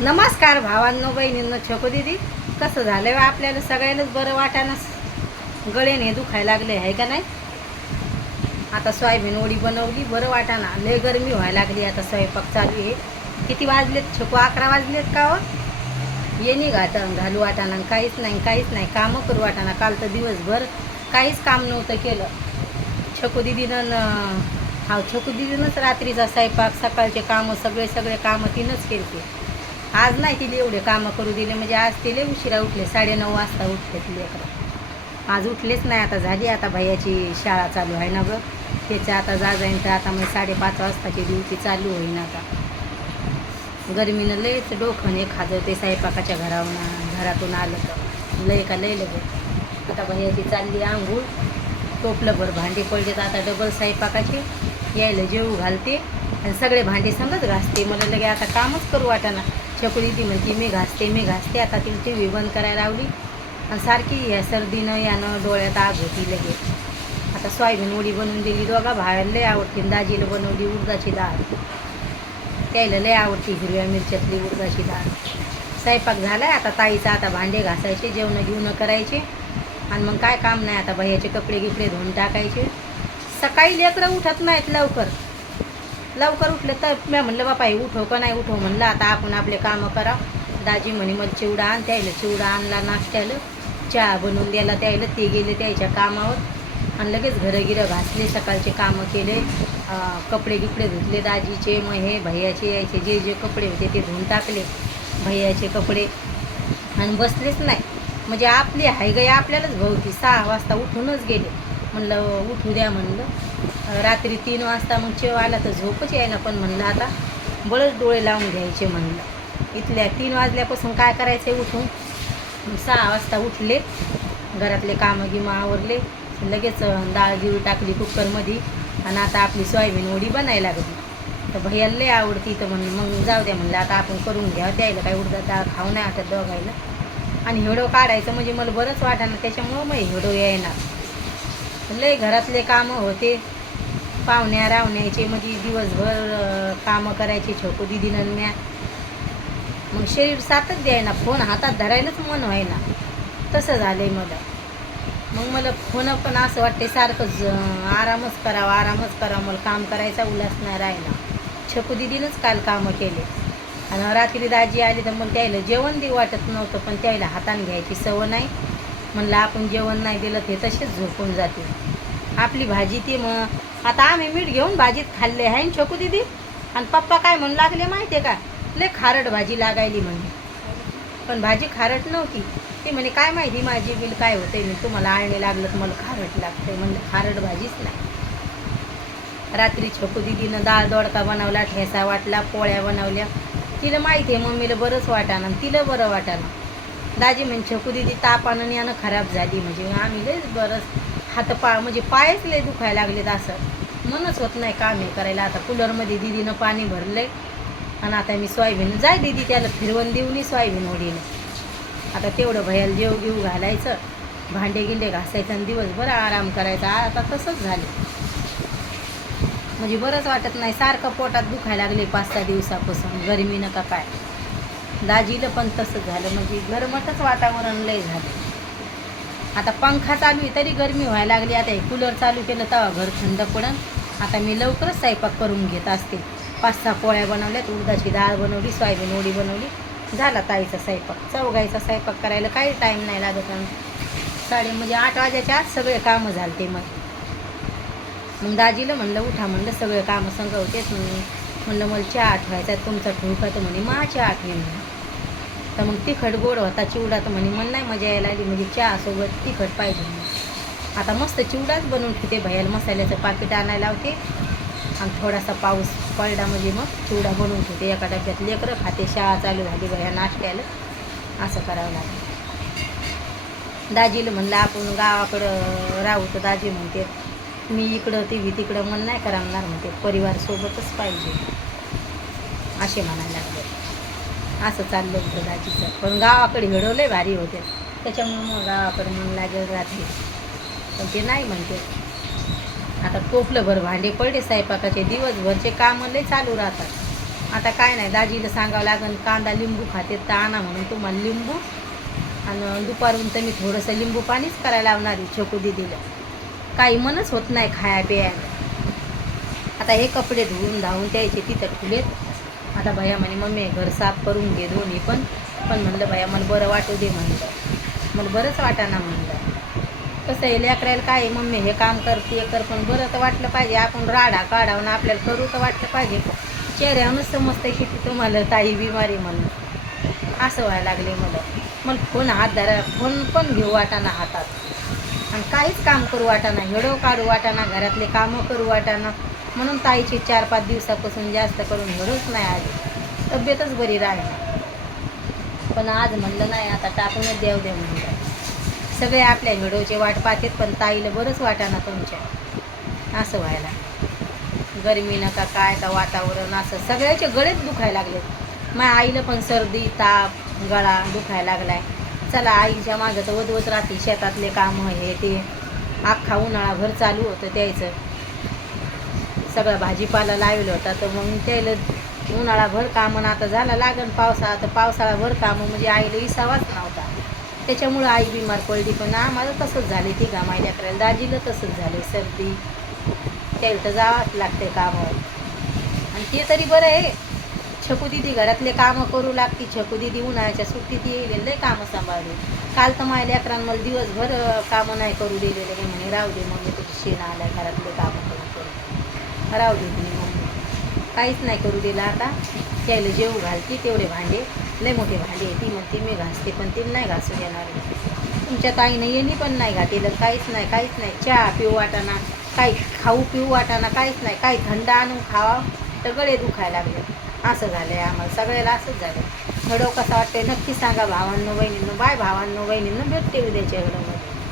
नमस्कार भावांनो बहिणींनो छको दीदी कसं झालं आपल्याला सगळ्यांनाच बरं वाटाना गळेने दुखायला लागले आहे का नाही. आता सोयाबीन वडी बनवली बरं वाटाना लय गरमी व्हायला लागली. आता स्वयंपाक चालू आहे. किती वाजलेत छको 11 वाजलेत का हो. येणी घालू वाटाना काहीच नाही कामं करू वाटाना. काल तर दिवसभर काहीच काम नव्हतं केलं. छको दीदीनं छको दीदीनंच रात्रीचा स्वयंपाक सकाळचे कामं सगळे कामं तिनंच केले. आज नाही तिला एवढे कामं करू दिले. म्हणजे आज तिला उशिरा उठले 9:30 वाजता उठले तिला. आज उठलेच नाही. आता झाली आता भैयाची शाळा चालू आहे ना गं. त्याच्या आता जाईन तर आता मग 5:30 वाजताची ड्युटी चालू होईन. आता गरमीनं लयच डोकं हे खाजवते स्वयंपाकाच्या घरातून आलं तर लय लगे. आता भैयाची चालली आंघोळ. टोपलंभर भांडी पडलेत आता डबल स्वयंपाकाचे. यायला जेवू घालते आणि सगळे भांडे समज घासते. मला लगे आता कामच करू वाटाना. छको दीदी म्हणते मी घासते. आता तिला टी व्ही बंद करायला लावली आणि सारखी ह्या सर्दीनं यानं डोळ्यात आग होती लगे. आता सोयाबीन वडी बनवून दिली. दोघा भावाला लय आवडते. दाजीला बनवली उडदाची डाळ. त्याला लय आवडते हिरव्या मिरच्यातली उडदाची डाळ. स्वयंपाक झाला आहे. आता ताईचा आता भांडे घासायचे जेवणं करायचे आणि मग काय काम नाही. आता भैयाचे कपडे धुवून टाकायचे. सकाळी लेकरं उठत नाहीत लवकर उठले तर मी म्हणलं बापा हे उठव का नाही उठव म्हणलं. आता आपण आपले कामं करा. दाजी म्हणे मला चिवडा आण. त्याला चिवडा आणला नाश्त्याला. चहा बनवून द्यायला त्याला. ते गेले त्याच्या कामावर आणि लगेच घरं घासले. सकाळचे कामं केले. कपडे धुतले दाजीचे. मग हे भैयाचे यायचे जे कपडे होते ते धुवून टाकले भैयाचे कपडे आणि बसलेच नाही. म्हणजे आपली हाय गई आपल्यालाच भवती. 6 वाजता उठूनच गेले. म्हणलं उठू द्या म्हणलं. रात्री 3 वाजता मग चेव आला तर झोपच यायला. पण म्हणलं आता बळच डोळे लावून घ्यायचे म्हणलं. इथल्या 3 वाजल्यापासून काय करायचं उठून 6 वाजता उठले. घरातले कामं आवरले. लगेच डाळ गिळ टाकली कुकरमध्ये आणि आता आपली सोयाबीन वडी बनायला लागली. तर भैयाला लय आवडती तर म्हणून मग जाऊ द्या म्हणलं आता आपण करून घ्यावं. द्यायला काय उडदाची डाळ खाऊ नाही आता दोघायला. आणि हिडो काढायचं म्हणजे मला बरंच वाटाणं. त्याच्यामुळं मग हिडो येणार. लय घरातले कामं होते. पाहुण्या रावण्याचे म्हणजे दिवसभर कामं करायचे छको दीदीनं म्या. मग शरीर साथच द्यायना. फोन हातात धरायलाच मन व्हायना. तसं झालं आहे मला. मग मला फोन पण असं वाटते सारखंच आरामच करावा. मला काम करायचा उल्हास नाही राहिला. छको दीदीनंच काल कामं केले आणि रात्री दाजी आली तर मग त्याला जेवण देऊ वाटत नव्हतं. पण त्याला हाताने घ्यायची सवय नाही. म्हणलं आपण जेवण नाही दिलं ते तसेच झोपून जाते. आपली भाजी ती मग आता आम्ही मीठ घेऊन भाजीत खाल्ले आहे छको दीदी. आणि पप्पा काय म्हणू लागले माहिती आहे का. लय खारट भाजी लागायली म्हणे. पण भाजी खारट नव्हती. ती म्हणे काय माहिती माझी बिल काय होते. मी तुम्हाला आळणे लागलं तर मला खारट लागते म्हणलं. खारट भाजीच नाही. रात्री छको दीदीनं डाळ दोडका बनवला. ठेसा वाटला. पोळ्या बनवल्या. तिला माहिती आहे मम्मीला बरंच वाटाणं आणि तिला बरं वाटाणं. दाजी म्हणजे छको दीदी तापानं यानं खराब झाली. म्हणजे आम्ही लयच बरंच म्हणजे पायच लय दुखायला लागलेत. असं मनच होत नाही काम हे करायला. आता कूलरमध्ये दीदीनं पाणी भरलंय आणि आता मी सोयाबीन जाय दीदी त्याला फिरवून देऊन सोयाबीन वडीनं. आता तेवढं भैयाला जेव घालायचं. भांडे घासायचं आणि दिवसभर आराम करायचा. आता तसंच झालं. म्हणजे बरंच वाटत नाही. सारखं पोटात दुखायला लागले 5-6 दिवसापासून गरमीनं का काय. दाजीला पण तसंच झालं. म्हणजे गरमटच वातावरण लय झालं. आता पंखा चालू आहे तरी गरमी व्हायला लागली. आता हे कूलर चालू केलं तेव्हा घर थंड पडन. आता मी लवकरच स्वयंपाक करून घेत असते. 5-6 पोळ्या बनवल्यात. उडदाची डाळ बनवली. सोयाबीन वडी बनवली. झाला ताईचा स्वयंपाक. चौघाईचा स्वयंपाक करायला काही टाईम नाही लागत. म्हणजे 8 वाजायच्या आत सगळे कामं झाले ते. मग दाजीला म्हणलं उठा म्हणलं सगळे कामं संग होतेच. म्हणलं मला चहा आठवायचा तुमचा ठेवू का. तर म्हणे मा चहा आठवेन. तर मग तिखट गोड होता चिवडा. तर म्हणे मला नाही मजा यायला लागली. म्हणजे चहासोबत तिखट पाहिजे. आता मस्त चिवडाच बनवून ठेवते. भैयाला मसाल्याचं पाकिट आणायला लावते आणि थोडासा पाऊस पडला म्हणजे मग चिवडा बनवून ठेवते. एका डब्यात लेकरं खाते. शाळा चालू झाली भैया नाश्त्याला. असं करावं लागेल. दाजीला म्हणलं आपण गावाकडं राहू. तर दाजी म्हणते मी इकडं तिकडं मन नाही करणार म्हणते. परिवारसोबतच पाहिजे असे म्हणायला लागले. असं चाललं होतं दाजीचं. पण गावाकडे हिडवले भारी होते. त्याच्यामुळं मग गावाकडे मन लागेल रात्री. पण ते नाही म्हणते. आता टोपलंभर भांडे पडले स्वयंपाकाचे. दिवसभरचे कामं लय चालू राहतात. आता काय नाही, दाजीला सांगावं लागेल कांदा लिंबू खाते तर आणा म्हणून तुम्हाला लिंबू, आणि दुपारून तर मी थोडंसं लिंबू पाणीच करायला लावणार आहे छकू दीदीला. काही मनच होत नाही खाया प्यायला. आता हे कपडे धुवून धावून द्यायचे तिथं ठुलेत. आता भैया म्हणे मम्मी घर साफ करून घे दोन्ही पण म्हणलं भैया मला बरं वाटू दे म्हणलं, मला बरंच वाटाना म्हणलं. कसं आहे लेकरायला काय आहे, मम्मी हे काम करते कर, पण बरं तर वाटलं पाहिजे. आपण राडा काढावं ना आपल्याला करू तर वाटलं पाहिजे. चेहऱ्यावरूनच समजतं की तुम्हाला ताई बिमारी म्हणून. असं व्हायला लागले मला फोन हात धरा, फोन पण घेऊ वाटाना हातात, आणि काहीच काम करू वाटाना, हेडो काढू वाटाना, घरातले कामं करू वाटाना. म्हणून ताईची 4-5 दिवसापासून जास्त करून हेडोच नाही आली, तब्येतच बरी राहिना. पण आज म्हणलं नाही, आता टाकूनच द्याव द्या म्हणलं. सगळे आपल्या हेडोचे वाट पाहतात, पण ताईला बरंच वाटाना तुमच्या. असं व्हायला गरमीनं का काय का वातावरण, असं सगळ्याचे गळेच दुखायला लागले. माझ्या आईला पण सर्दी ताप गळा दुखायला लागलाय. चला आईच्या मागं तर वदवत राहते, शेतातले कामं हे ते अख्खा उन्हाळाभर चालू होतं द्यायचं. सगळं भाजीपाला लावलं होता, तर मग त्याला उन्हाळाभर कामं. आता झाला लागण पावसाळा, तर पावसाळाभर कामं म्हणजे आईला विसावाच नव्हता. त्याच्यामुळं आई बिमार पडली. पण आम्हाला तसंच झाले, ती गामायला करायला दाजीला तसंच झाले सर्दी. त्याला तर जावंच लागते कामावर. आणि ते तरी बरं आहे, छकू दीदी घरातले कामं करू लागते. छकू दीदी उन्हाळ्याच्या सुट्टीत येईल, लय कामं सांभाळले. काल तर माझ्या लेकरांना मला दिवसभर कामं नाही करू दिलेले. म्हणे राहू दे मम्मी तुझी शेण आलाय, घरातले कामं करू राहू दे म्हणे मम्मी. काहीच नाही करू दिलं. आता त्याला जेवू घालते, तेवढे भांडे लय मोठे भांडे ती म्हणते मी घासते, पण ती नाही घासू देणार. तुमच्या ताईनं येणी पण नाही घातेलं, काहीच नाही. चहा पिऊ वाटाना, काही खाऊ पिऊ वाटाना, काहीच नाही. काही थंड आणून खावा तर गळे दुखायला लागले. असं झालं आहे आम्हाला सगळ्याला, असंच झालं. हडो कसा वाटते नक्की सांगा भावांनो बहिणींनो. बाय भावांनो बहिणींनो, भेटते उद्याच्या हडो.